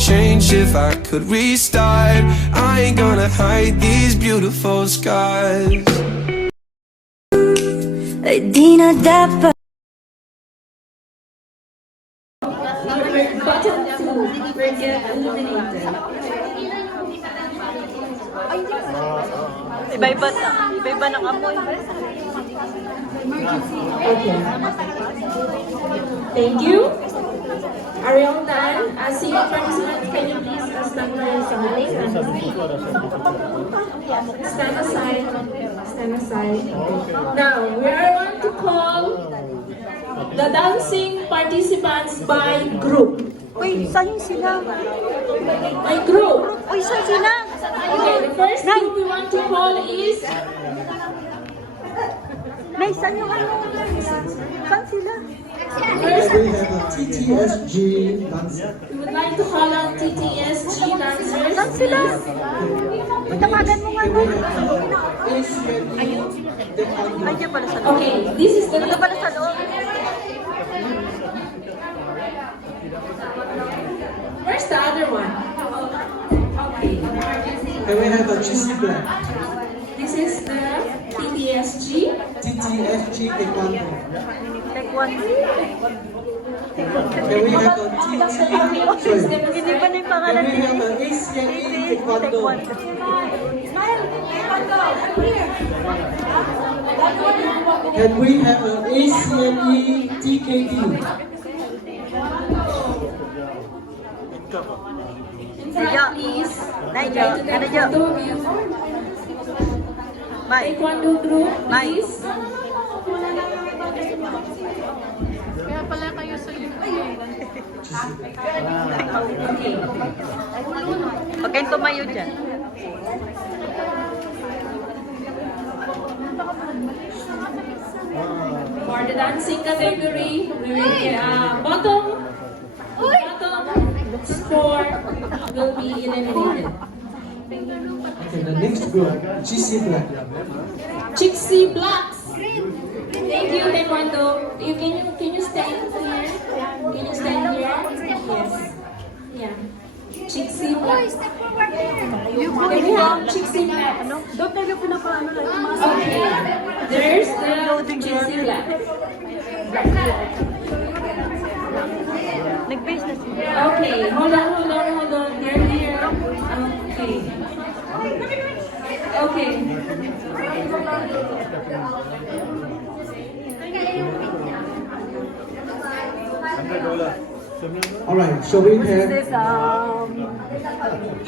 change if I could restart. I ain't gonna hide these beautiful scars. Ay di na dapat. Button 2 will get illuminated. Iba-iba ng amoy. Okay. Thank you. Are we all done? Senior participants, can you please stand to your side? Stand aside. Stand aside. Now, we are going to call the dancing participants by group. Uy, saan sila? By group. Uy, saan sila? Okay, the first group we want to call is Nay, saan yung ano? Saan sila? first. We have a TTSG dancer. We would like to call on TTSG dancers. Saan sila? Tawagan mo nga doon. ACNE Taekwondo. Ay, diyan pala sa loob. Okay, this is the Dito pala sa loob. Where's the other one? Okay. And we have a GC Black. This is the TTSG. TTSG Taekwondo. Taekwondo. And we have a Hindi pa na yung pangalan And we have nila. a ACNE Taekwondo. And we have a ACNE TKD. In front, please. Nay, I'd like to ano thank Jo? the two of you. May. Taekwondo group, May. please. Kaya pala kayo sa Okay. Huwag kayong tumayo dyan. For the dancing category, we will bottom score will be eliminated. Okay, the next group, GC Black. Chixie Blacks. Thank you, Taekwondo. Can you stand here? Can you stand here? Yes. Yeah. Chixie Blacks. Can we have Chixie Blacks? Doon tayo pinapaano lang. Okay. There's the Chixie Blacks. Nag-base na sila. Okay. Hold on. They're here. Okay. Okay. Alright, so we have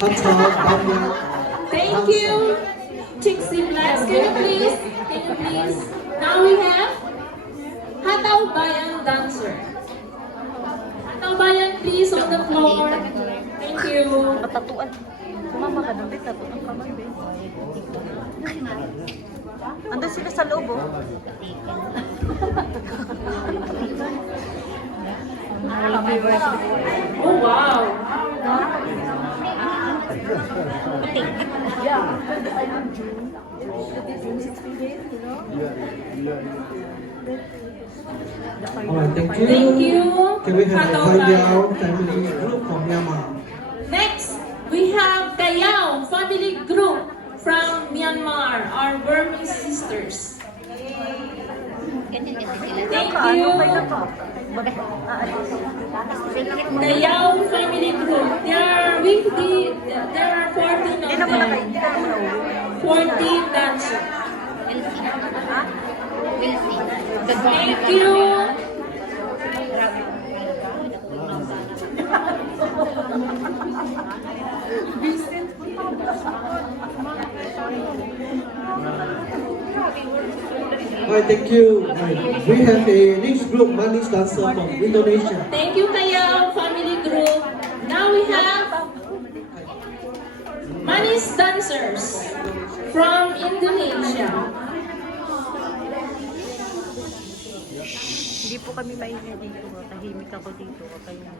Hata Banya. Thank you, Chixie Blacks. Can you please? Now we have Hataw Bayan dancer. Hataw Bayan, please, on the floor. Thank you. Matatuan. Sumama ka doon, Bet. Tatuan ka man, Bet. Andun sila sa loob, oh. Oh, wow. Alright, thank you. Thank you, Can we have a Hataw Bayan. Kayao family group from Myanmar? Next, we have Kayao family group from Myanmar, our Burmese sisters. Thank you. Kayao family group. There are 14 of them. 14 dancers. Thank you. Alright, thank you. Alright, we have a next group, Manis dancer from Indonesia. Thank you, Kayao family group. Now we have Manis dancers from Indonesia. Hindi po kami maingay dito. Tahimik ako dito. Kaya...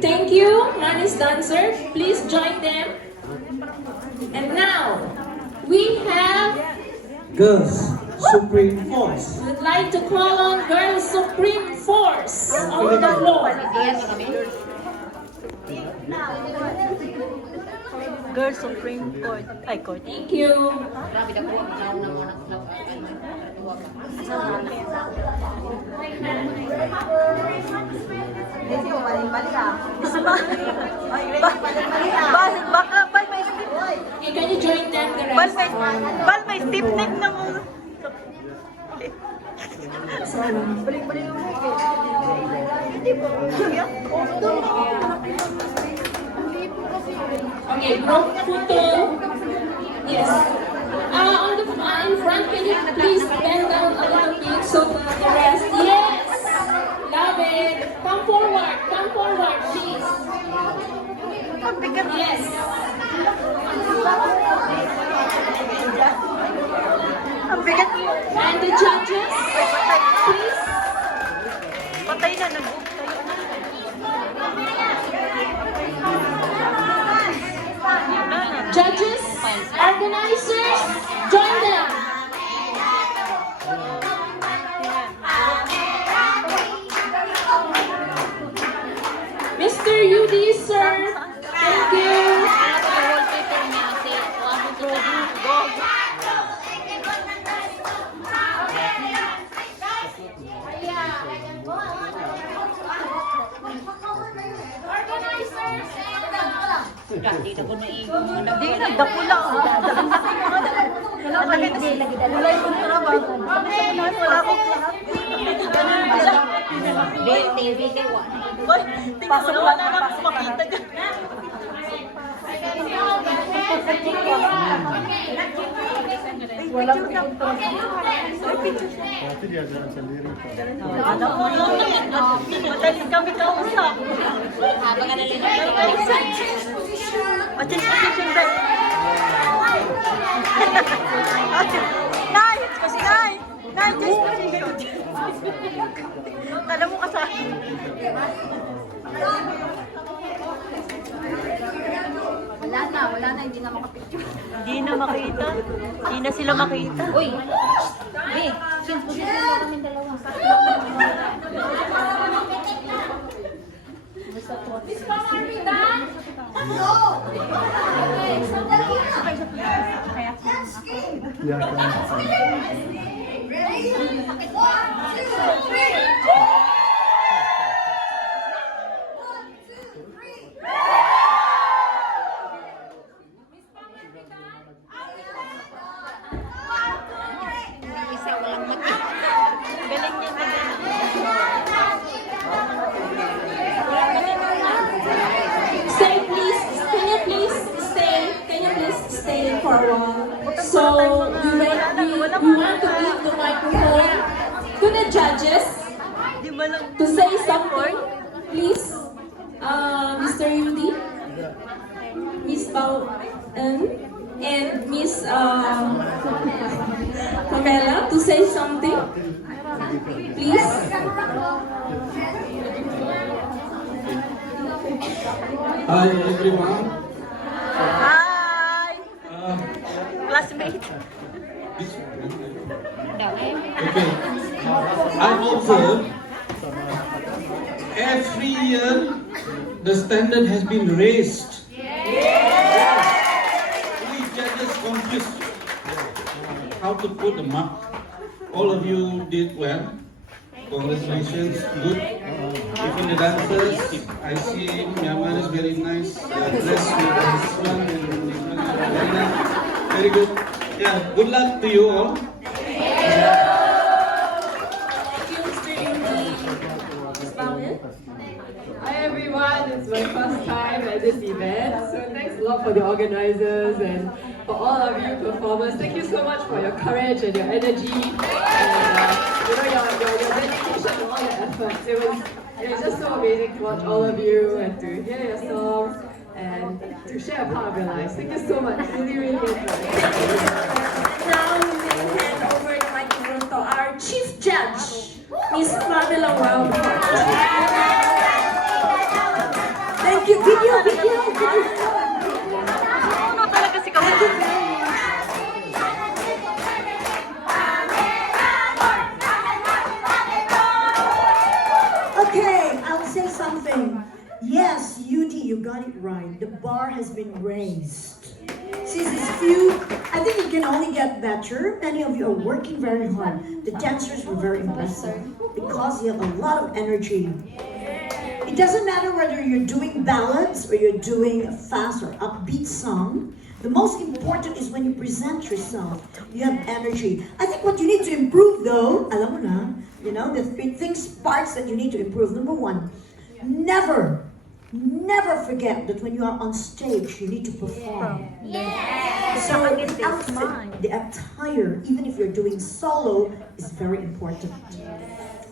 Thank you, Manis dancers. Please join them. And now, Girls Supreme Force. Would like to call on Girls Supreme Force on the floor. Girls Supreme Court. Ay, court. Thank you. Baka bal may stiff. Okay, can you join them the Bal rest? may stiff neck na mo. Okay, group photo. Yes. In front, can you please bend down a little bit so the rest? Yes. Love it. Come forward, please. Yes. Ang bigat. And the judges, please. Patay na nag Judges, organizers, join them. Mr. Yudi, sir, thank you. Di nagdakula. Wala yung trabaho. Wala ko. Pasok mo na lang makita dyan. Walang madaling kami kausap. Change position din. Nay! Nay, change position. Kala mo ka sa akin. Wala na, hindi na makapicture. Hindi na makita. Hindi na sila makita. Uy! Change position na kami dalawa. Miss Pamarita? Galing niya. Stay, please. Can you please stay for a while? So, we want to give the microphone to the judges Di ba lang? to say something. Please, Mr. Yudi, Miss Pao, and Miss Pamela to say something. Please. Hi everyone. Hi! Classmate. Okay. I observe every year the standard has been raised. We judges confused how to put the mark. All of you did well. Congratulations, good. Even the dancers, I see Myanmar is very nice. Dressed with this one and this one. Very nice. Very good. Yeah, good luck to you all. Thank you, Mr. Yudi. Miss Pamela? Hi everyone, it's my first time at this event, so thanks a lot for the organizers and for all of you performers. Thank you so much for your courage and your energy and your dedication and all your efforts. It was just so amazing to watch all of you and to hear your songs and to share a part of your lives. Thank you so much. Really, really enjoyed it. Now we will hand over the microphone to our chief judge, Miss Pamela Wildheart. Thank you. Video. Ano talaga si Kapatid? bar has been raised. Since it's few, I think it can only get better. Many of you are working very hard. The dancers were very impressive because you have a lot of energy. It doesn't matter whether you're doing ballads or you're doing a fast or upbeat song. The most important is when you present yourself, you have energy. I think what you need to improve though, alam mo na, you know, the three things, parts that you need to improve. Number one, never forget that when you are on stage, you need to perform. So the outfit, the attire, even if you're doing solo, is very important.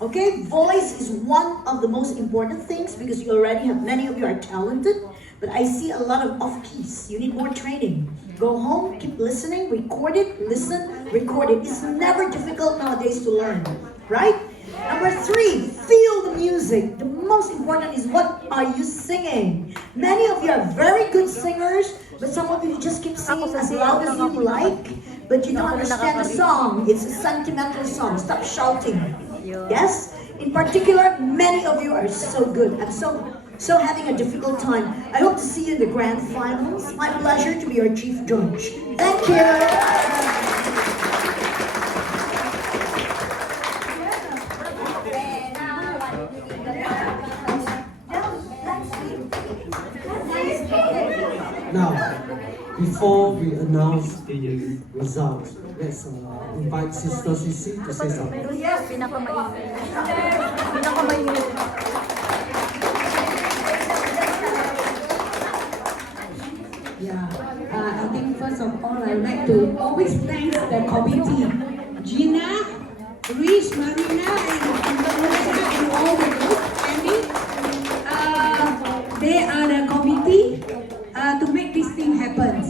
Okay, voice is one of the most important things because you already have, many of you are talented, but I see a lot of off-keys. You need more training. Go home, keep listening, record it, listen, record it. It's never difficult nowadays to learn, right? Number three, feel the music. The most important is what are you singing? Many of you are very good singers, but some of you just keep singing as loud as you like, but you don't understand the song. It's a sentimental song. Stop shouting. Yes? In particular, many of you are so good. I'm so having a difficult time. I hope to see you in the grand finals. My pleasure to be your chief judge. Thank you. Now, before we announce the results, let's invite Sister Sisi to say something. Pinakamainit. Pinakamainit. Yeah, I think first of all, I'd like to always thank the committee, Gina, Rich, Marina, and Melissa, and all the group, Andy. They are the committee to make this thing happen.